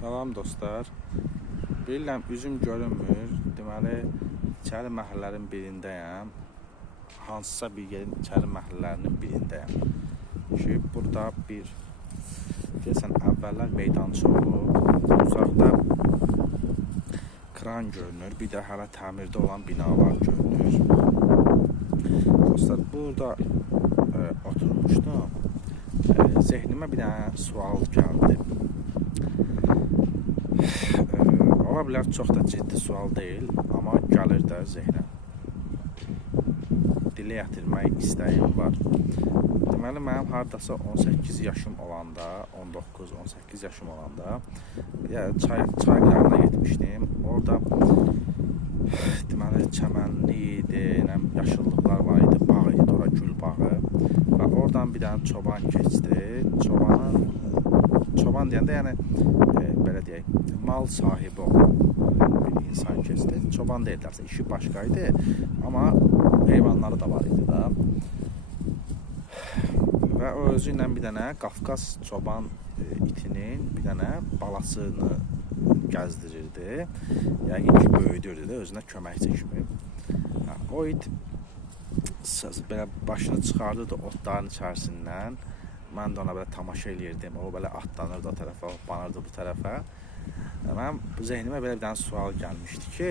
Salam dostlar. Bilirəm üzüm görünmür. Deməli, içəri məhəllələrin birindəyəm. Hansısa bir yerin içəri məhəllələrinin birindəyəm. Ki, burada bir deyəsən əvvəllər meydança olub. Uzaqda kran görünür. Bir də hələ təmirdə olan binalar görünür. Dostlar, burada oturmuşdum. Zehnimə bir dənə sual gəldi. Ola bilər çox da ciddi sual deyil, amma gəlir də zehnə. Dilə gətirmək istəyim var. Deməli, mənim hardasa 18 yaşım olanda, 19-18 yaşım olanda çay qırağına getmişdim. Orada deməli, çəmənli idi, yaşıllıqlar var idi, bağ idi, ora gül bağı. Və oradan bir dənə çoban keçdi. Çoban deyəndə, yəni, belə deyək, mal sahibi olan bir insan keçdi. Çoban deyirlərsə, işi başqa idi, amma heyvanları da var idi da. Və o özü ilə bir dənə Qafqaz çoban itinin bir dənə balasını gəzdirirdi. Yəqin ki, böyüdürdü də, özünə köməkçi kimi. O it belə başını çıxardırdı otların içərisindən. Mən də ona belə tamaşa eləyirdim. O belə atlanırdı o tərəfə, hoppanırdı bu tərəfə. Mənim zehnimə belə bir dənə sual gəlmişdi ki,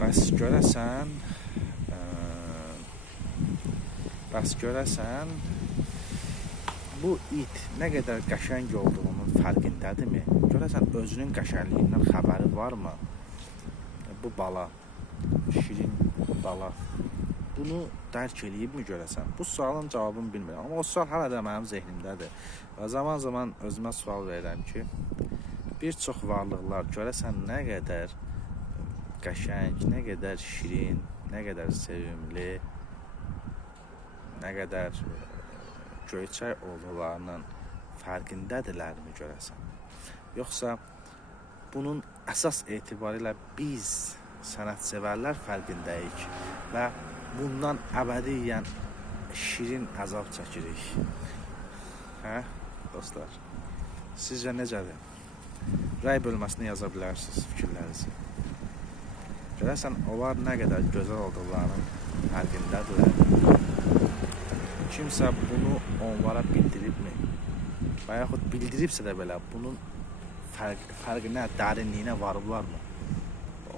bəs görəsən bu it nə qədər qəşəng olduğunun fərqindədirmi? Görəsən özünün qəşəngliyindən xəbəri varmı? Bu bala, şirin bala bunu dərk eləyibmi görəsən? Bu sualın cavabını bilmirəm. Amma o sual hələ də mənim zehnimdədir. Və zaman-zaman özümə sual verirəm ki, bir çox varlıqlar görəsən nə qədər qəşəng, nə qədər şirin, nə qədər sevimli, nə qədər göyçək olduqlarının fərqindədirlərmi görəsən? Yoxsa bunun əsas etibarilə biz sənətsevərlər fərqindəyik və bundan əbədiyyən şirin əzab çəkirik. Hə, dostlar? Sizcə necədir? Rəy bölməsinə yaza bilərsiniz fikirlərinizi. Görəsən, onlar nə qədər gözəl olduqlarının fərqindədirlər. Kimsə bunu onlara bildiribmi? Və yaxud bildiribsə də belə, bunun fərqinə, dərinliyinə varıblarmı?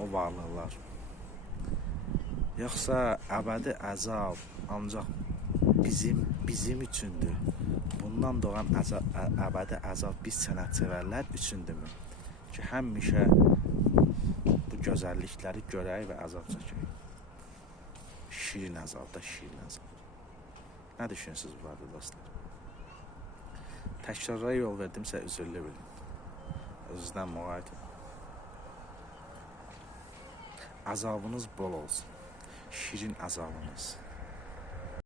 O varlıqlar. Yoxsa əbədi əzab ancaq bizim üçündür. Bundan doğan əbədi əzab biz sənətsevərlər üçündürmü? Ki, həmişə bu gözəllikləri görək və əzab çəkək. Şirin əzab da şirin əzab. Nə düşünürsünüz bu arada dostlar? Təkrara yol verdimsə üzürlü bilin. Özünüzdən müğayət olun. Əzabınız bol olsun. Şirin əzabınız.